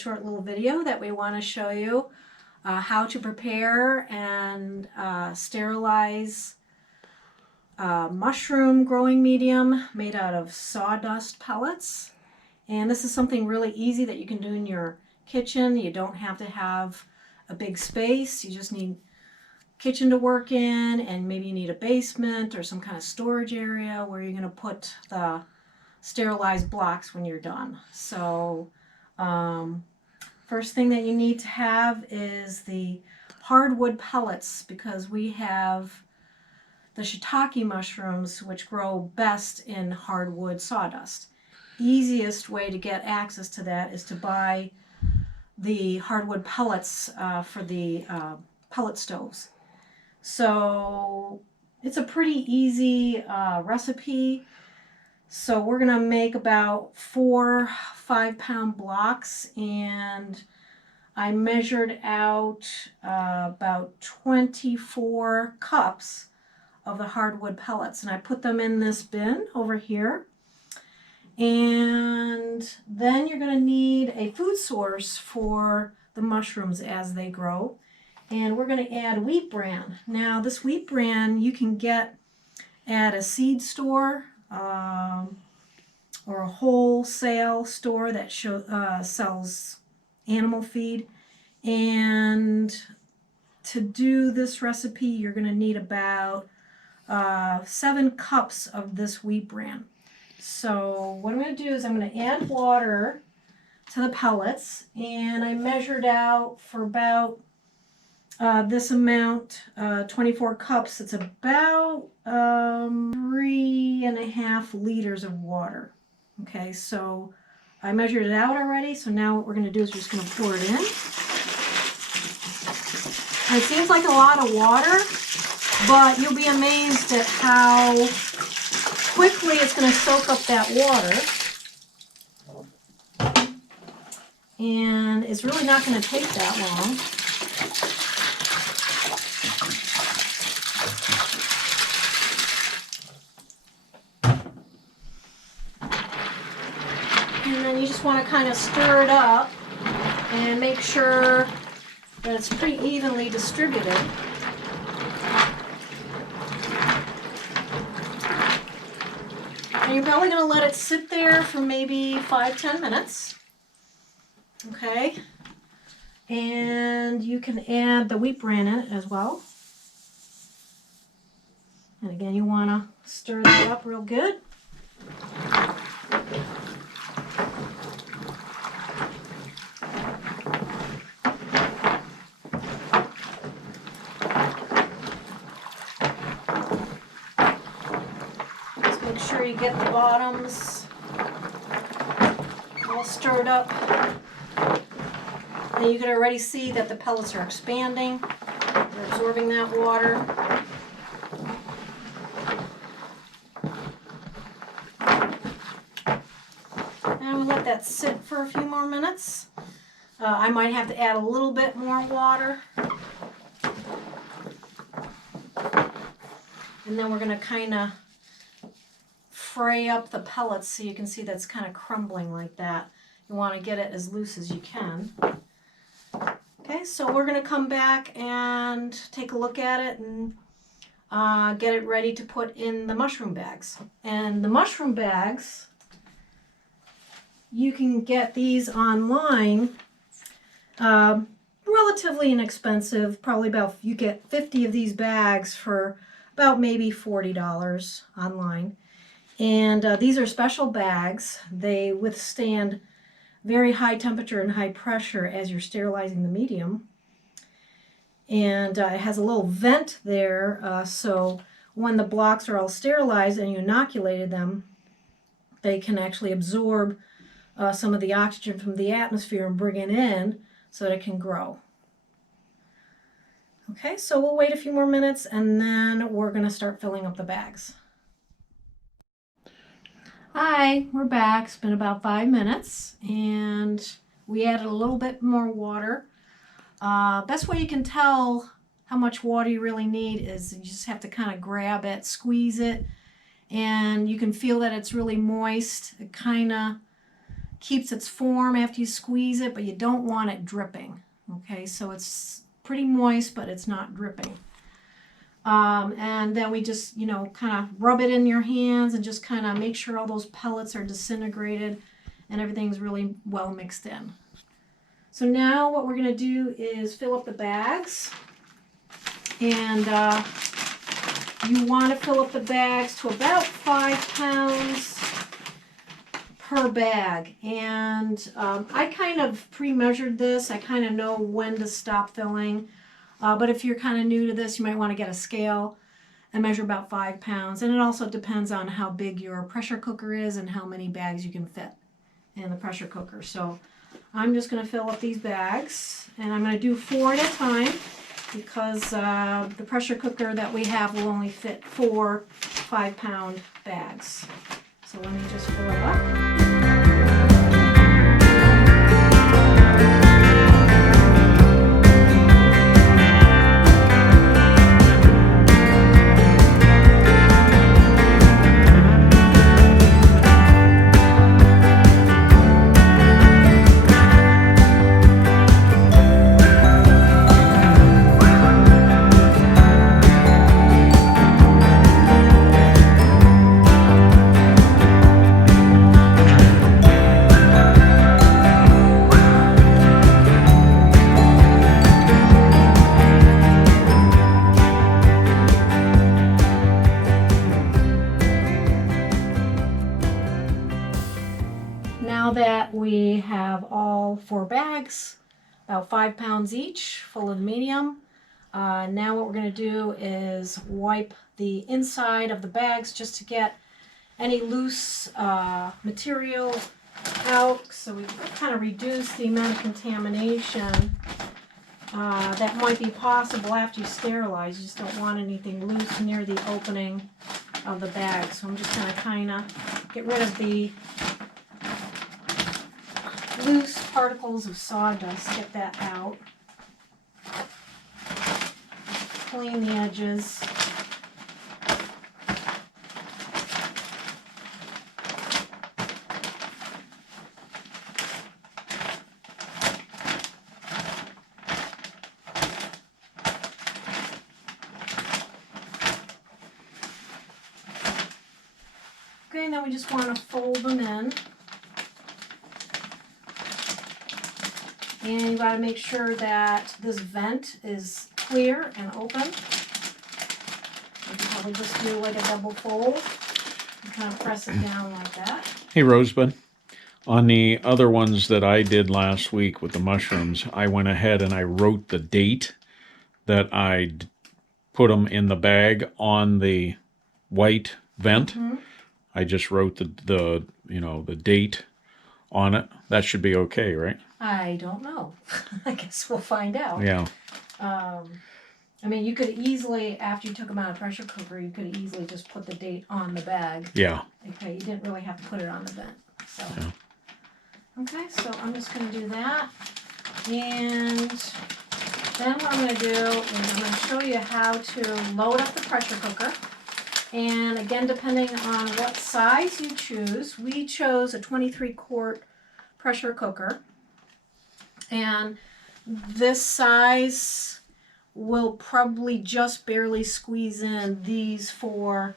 short little video that we want to show you how to prepare and sterilize mushroom growing medium made out of sawdust pellets. And this is something really easy that you can do in your kitchen. You don't have to have a big space. You just need kitchen to work in, and maybe you need a basement or some kind of storage area where you're going to put the sterilized blocks when you're done. So first thing that you need to have is the hardwood pellets, because we have the shiitake mushrooms which grow best in hardwood sawdust. Easiest way to get access to that is to buy the hardwood pellets for the pellet stoves. So it's a pretty easy recipe. So we're going to make about 4 5-pound blocks, and I measured out about 24 cups of the hardwood pellets, and I put them in this bin over here. And then you're going to need a food source for the mushrooms as they grow. And we're going to add wheat bran. Now this wheat bran you can get at a seed store or a wholesale store that sells animal feed. And to do this recipe you're going to need about 7 cups of this wheat bran. So what I'm going to do is I'm going to add water to the pellets, and I measured out for about this amount, 24 cups. It's about 3.5 liters of water. Okay, so I measured it out already, so now what we're going to do is we're just going to pour it in. And it seems like a lot of water, but you'll be amazed at how quickly it's going to soak up that water. And it's really not going to take that long. And then you just want to kind of stir it up and make sure that it's pretty evenly distributed. And you're probably going to let it sit there for maybe 5-10 minutes. Okay. And you can add the wheat bran in it as well. And again, you want to stir that up real good. Make sure you get the bottoms all stirred up. And you can already see that the pellets are expanding. They're absorbing that water. And we'll let that sit for a few more minutes. I might have to add a little bit more water. And then we're going to kind of fray up the pellets so you can see that's kind of crumbling like that. You want to get it as loose as you can. Okay, so we're going to come back and take a look at it and get it ready to put in the mushroom bags. And the mushroom bags, you can get these online, relatively inexpensive. Probably about, you get 50 of these bags for about maybe $40 online. And these are special bags. They withstand very high temperature and high pressure as you're sterilizing the medium. And it has a little vent there, so when the blocks are all sterilized and you inoculated them, they can actually absorb some of the oxygen from the atmosphere and bring it in so that it can grow. Okay, so we'll wait a few more minutes and then we're going to start filling up the bags. Hi, we're back. It's been about 5 minutes and we added a little bit more water. Best way you can tell how much water you really need is you just have to kind of grab it, squeeze it, and you can feel that it's really moist. It kind of keeps its form after you squeeze it, but you don't want it dripping. Okay, so it's pretty moist, but it's not dripping. And then we just, kind of rub it in your hands and just kind of make sure all those pellets are disintegrated and everything's really well mixed in. So now what we're going to do is fill up the bags. And you want to fill up the bags to about 5 pounds per bag. And I kind of pre-measured this. I kind of know when to stop filling. But if you're kind of new to this, you might want to get a scale and measure about 5 pounds. And it also depends on how big your pressure cooker is and how many bags you can fit in the pressure cooker. So I'm just going to fill up these bags, and I'm going to do 4 at a time because the pressure cooker that we have will only fit 4 5-pound bags. So let me just fill it up. Now that we have all 4 bags, about 5 pounds each, full of medium, now what we're going to do is wipe the inside of the bags just to get any loose material out, so we kind of reduce the amount of contamination that might be possible after you sterilize. You just don't want anything loose near the opening of the bag. So I'm just going to kind of get rid of the loose particles of sawdust, get that out. Clean the edges. Okay, and then we just want to fold them in. And you got to make sure that this vent is clear and open. You can probably just do like a double fold and kind of press it down like that. Hey, Rosebud. On the other ones that I did last week with the mushrooms, I went ahead and I wrote the date that I put them in the bag on the white vent. Mm-hmm. I just wrote the date on it. That should be okay, right? I don't know. I guess we'll find out. Yeah. I mean, you could easily, after you took them out of the pressure cooker, you could easily just put the date on the bag. Yeah. Okay, you didn't really have to put it on the vent. So. Yeah. Okay, so I'm just going to do that. And then what I'm going to do is I'm going to show you how to load up the pressure cooker. And again, depending on what size you choose, we chose a 23-quart pressure cooker. And this size will probably just barely squeeze in these 4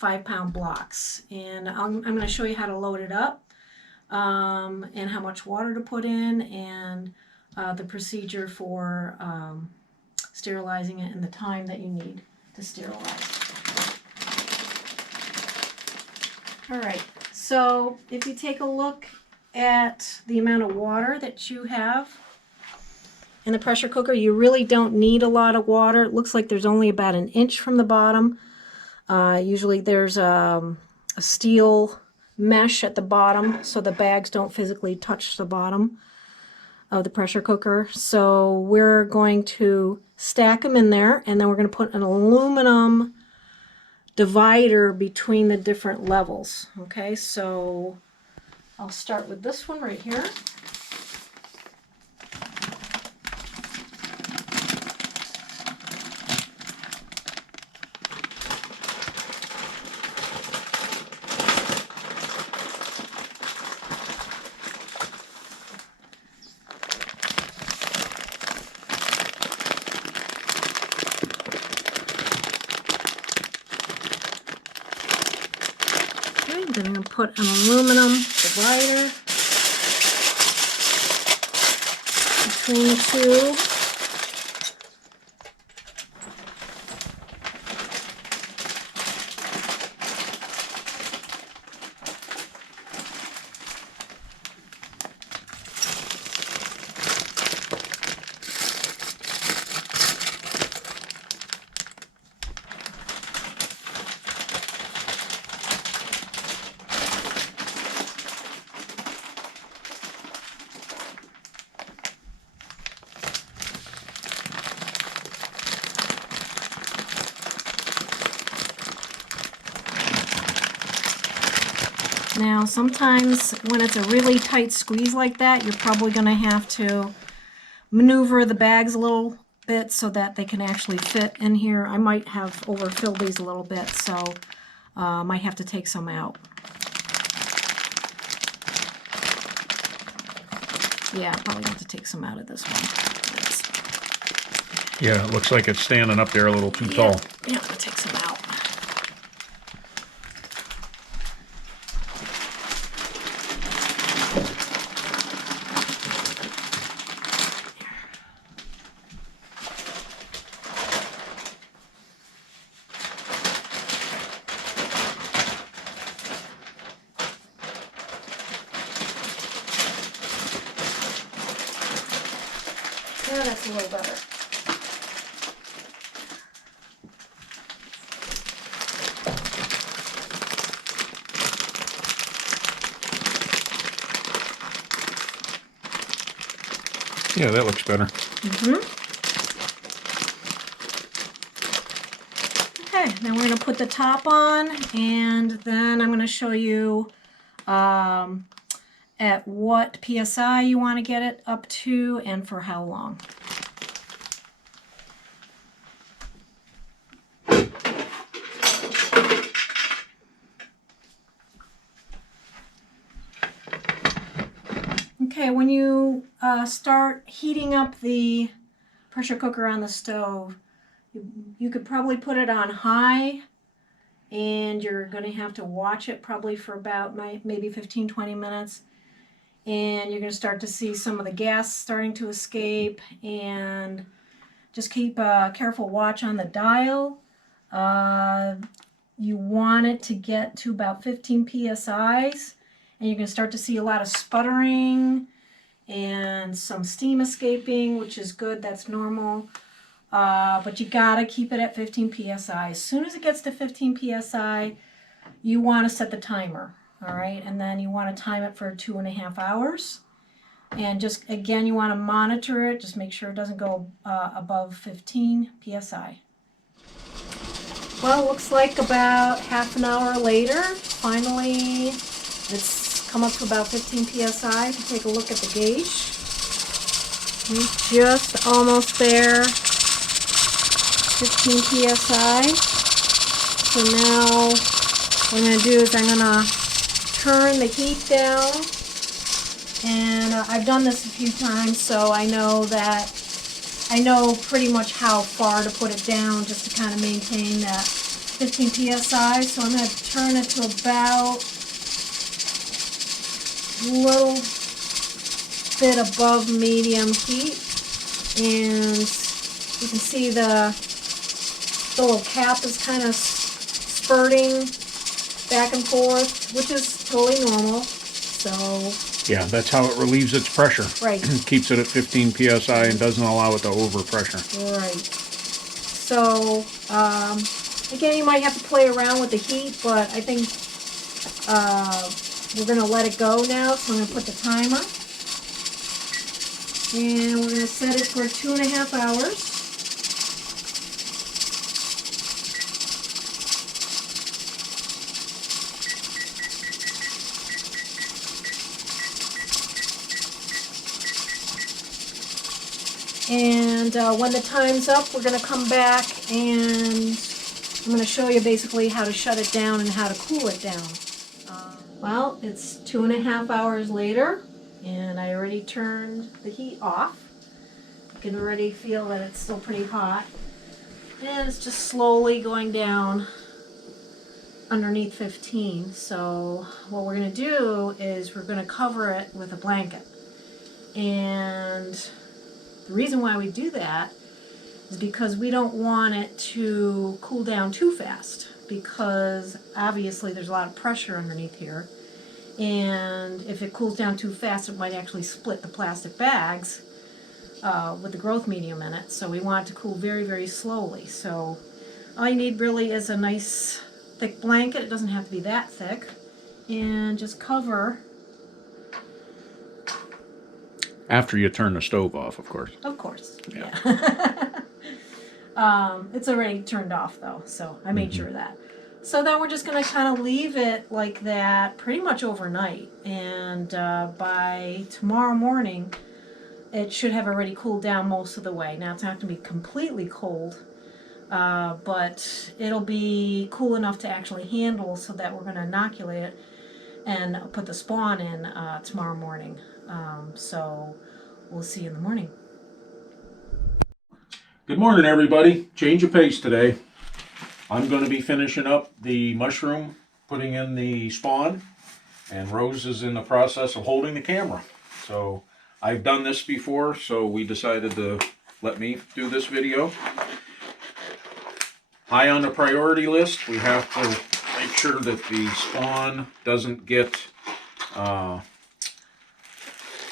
5-pound blocks. And I'm going to show you how to load it up, and how much water to put in, and the procedure for sterilizing it and the time that you need to sterilize. All right, so if you take a look at the amount of water that you have in the pressure cooker, you really don't need a lot of water. It looks like there's only about 1 inch from the bottom. Usually there's a steel mesh at the bottom so the bags don't physically touch the bottom of the pressure cooker. So we're going to stack them in there, and then we're going to put an aluminum divider between the different levels. Okay, so I'll start with this one right here. then I'm going to put an aluminum divider between the two. Now, sometimes when it's a really tight squeeze like that, you're probably going to have to maneuver the bags a little bit so that they can actually fit in here. I might have overfilled these a little bit, so I might have to take some out. Yeah, I'll probably have to take some out of this one. Yeah, it looks like it's standing up there a little too tall. Yeah, I'm going to take some out. Yeah, that's a little better. Yeah, that looks better. Okay, now we're going to put the top on, and then I'm going to show you at what PSI you want to get it up to and for how long. Okay, when you start heating up the pressure cooker on the stove, you could probably put it on high, and you're going to have to watch it probably for about maybe 15-20 minutes. And you're going to start to see some of the gas starting to escape, and just keep a careful watch on the dial. You want it to get to about 15 psi's, and you're going to start to see a lot of sputtering and some steam escaping, which is good, that's normal. But you gotta keep it at 15 psi. As soon as it gets to 15 psi, you want to set the timer. All right, and then you want to time it for 2.5 hours. And just again, you want to monitor it. Just make sure it doesn't go above 15 psi. Well, it looks like about half an hour later, finally, it's come up to about 15 psi. Take a look at the gauge. We're just almost there. 15 psi. So now what I'm going to do is I'm going to turn the heat down, and I've done this a few times, so I know pretty much how far to put it down just to kind of maintain that 15 psi. So I'm going to turn it to about a little bit above medium heat, and you can see the little cap is kind of spurting back and forth, which is totally normal. So yeah, that's how it relieves its pressure. Right. Keeps it at 15 psi and doesn't allow it to overpressure. Right. So again, you might have to play around with the heat, but I think we're going to let it go now. So I'm going to put the timer, and we're going to set it for 2.5 hours. And when the time's up, we're going to come back, and I'm going to show you basically how to shut it down and how to cool it down. Well, it's 2.5 hours later, and I already turned the heat off. You can already feel that it's still pretty hot. And it's just slowly going down underneath 15. So what we're going to do is we're going to cover it with a blanket. And the reason why we do that is because we don't want it to cool down too fast, because obviously there's a lot of pressure underneath here. And if it cools down too fast, it might actually split the plastic bags with the growth medium in it. So we want it to cool very, very slowly. So all you need really is a nice thick blanket. It doesn't have to be that thick. And just cover. After you turn the stove off, of course. Of course. Yeah. It's already turned off though, so I made sure of that. So then we're just going to kind of leave it like that pretty much overnight. And by tomorrow morning, it should have already cooled down most of the way. Now it's not going to be completely cold, but it'll be cool enough to actually handle, so that we're going to inoculate it and put the spawn in tomorrow morning. So we'll see you in the morning. Good morning, everybody. Change of pace today. I'm going to be finishing up the mushroom, putting in the spawn, and Rose is in the process of holding the camera. So I've done this before, so we decided to let me do this video. High on the priority list, we have to make sure that the spawn doesn't get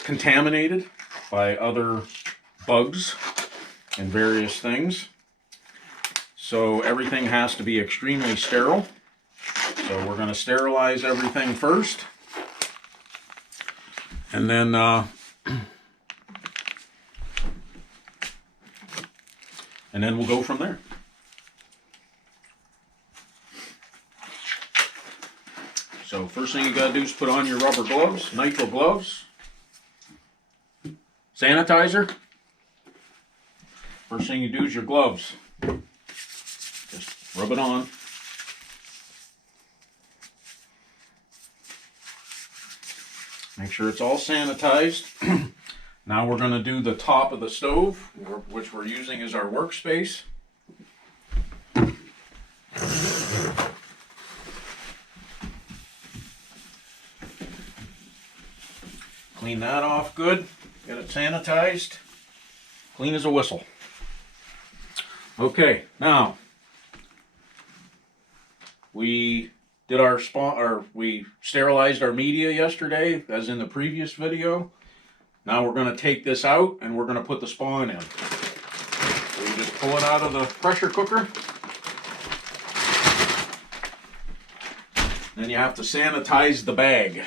contaminated by other bugs and various things. So everything has to be extremely sterile. So we're going to sterilize everything first, and then we'll go from there. So first thing you got to do is put on your rubber gloves, nitrile gloves, sanitizer. First thing you do is your gloves. Just rub it on. Make sure it's all sanitized. Now we're going to do the top of the stove, which we're using as our workspace. Clean that off good. Get it sanitized. Clean as a whistle. Okay, now we did our spawn, or we sterilized our media yesterday, as in the previous video. Now we're going to take this out and we're going to put the spawn in. So we just pull it out of the pressure cooker. Then you have to sanitize the bag.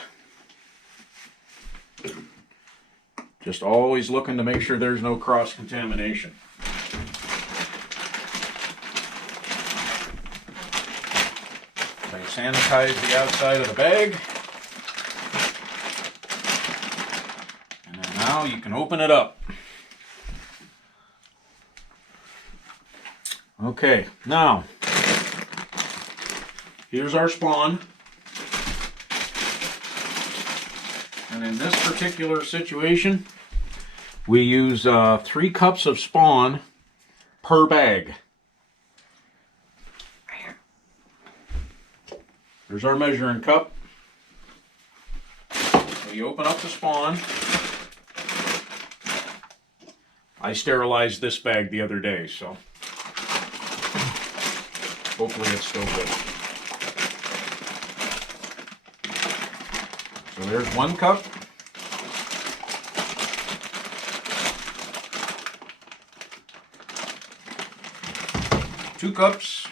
Just always looking to make sure there's no cross-contamination. Sanitize the outside of the bag. And then now you can open it up. Okay, now here's our spawn. And in this particular situation, we use 3 cups of spawn per bag. There's our measuring cup. So you open up the spawn. I sterilized this bag the other day, so hopefully it's still good. So there's 1 cup. Two cups.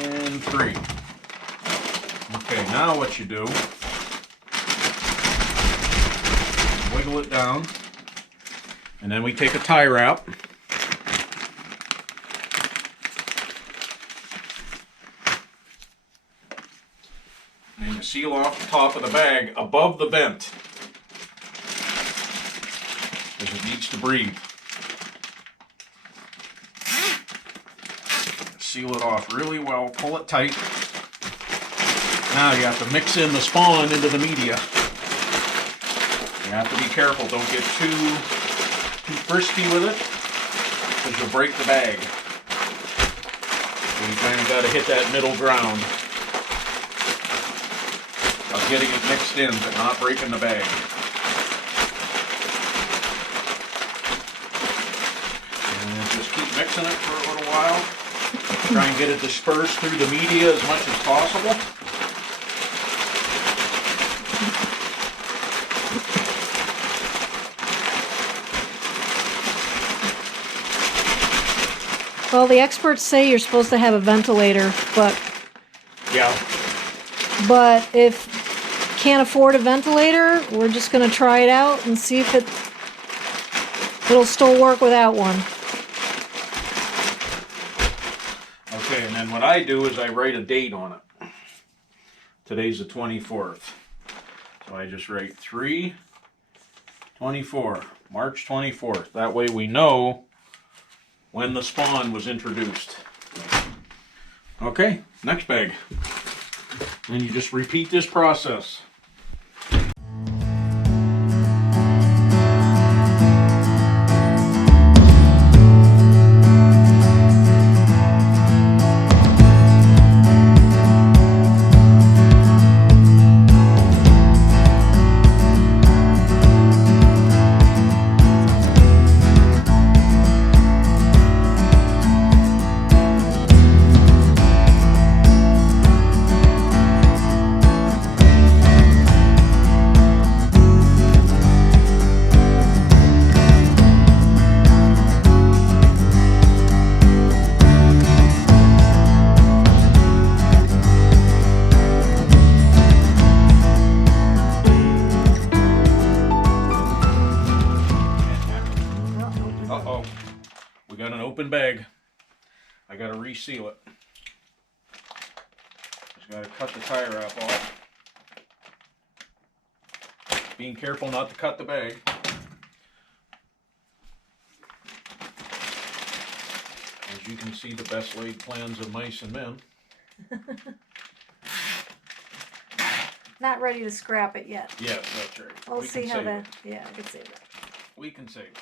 And 3. Okay, now what you do, wiggle it down, and then we take a tie wrap, and you seal off the top of the bag above the vent, because it needs to breathe. Seal it off really well, pull it tight. Now you have to mix in the spawn into the media. You have to be careful, don't get too frisky with it. because you'll break the bag. So you kind of got to hit that middle ground of getting it mixed in, but not breaking the bag. And just keep mixing it for a little while. Try and get it dispersed through the media as much as possible. Well, the experts say you're supposed to have a ventilator, Yeah. but if can't afford a ventilator, we're just going to try it out and see if it'll still work without one. Okay, and then what I do is I write a date on it. Today's the 24th. So I just write 3/24, March 24th. That way we know when the spawn was introduced. Okay, next bag. And you just repeat this process. Uh-oh, we got an open bag. I gotta reseal it. Just gotta cut the tie wrap off. Being careful not to cut the bag. As you can see, the best laid plans of mice and men. Not ready to scrap it yet. Yes, that's right. We'll We see can how save that. it. Yeah, I can save that. We can save it.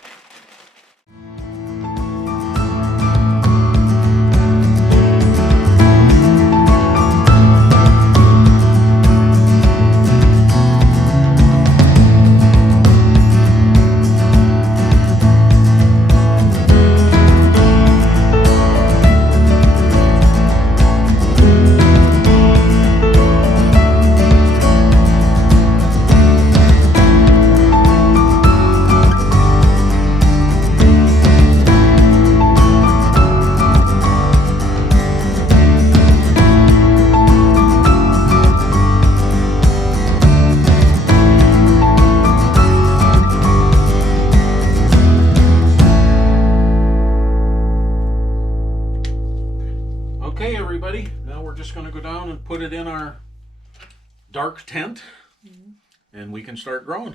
Okay, everybody, now we're just going to go down and put it in our dark tent, and we can start growing.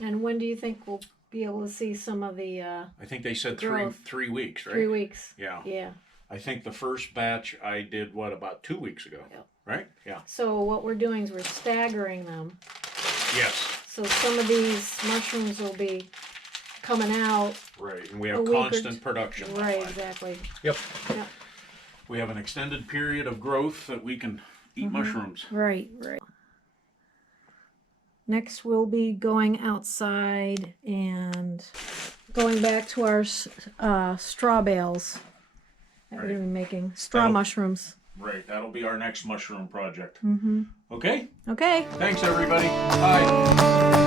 And when do you think we'll be able to see some of the I think they said growth? 3 weeks, right? 3 weeks? Yeah. Yeah. I think the first batch I did, about 2 weeks ago, Yep. right? Yeah. So what we're doing is we're staggering them. Yes. So some of these mushrooms will be coming out. Right, and we A have week or constant production. that Right, way. exactly. Yep. Yep. We have an extended period of growth that we can eat mushrooms. Right, right. Next, we'll be going outside and going back to our straw bales that we're Right. going to be making. Straw That'll- mushrooms. Right, that'll be our next mushroom project. Mm-hmm. Okay, Okay. thanks everybody. Bye.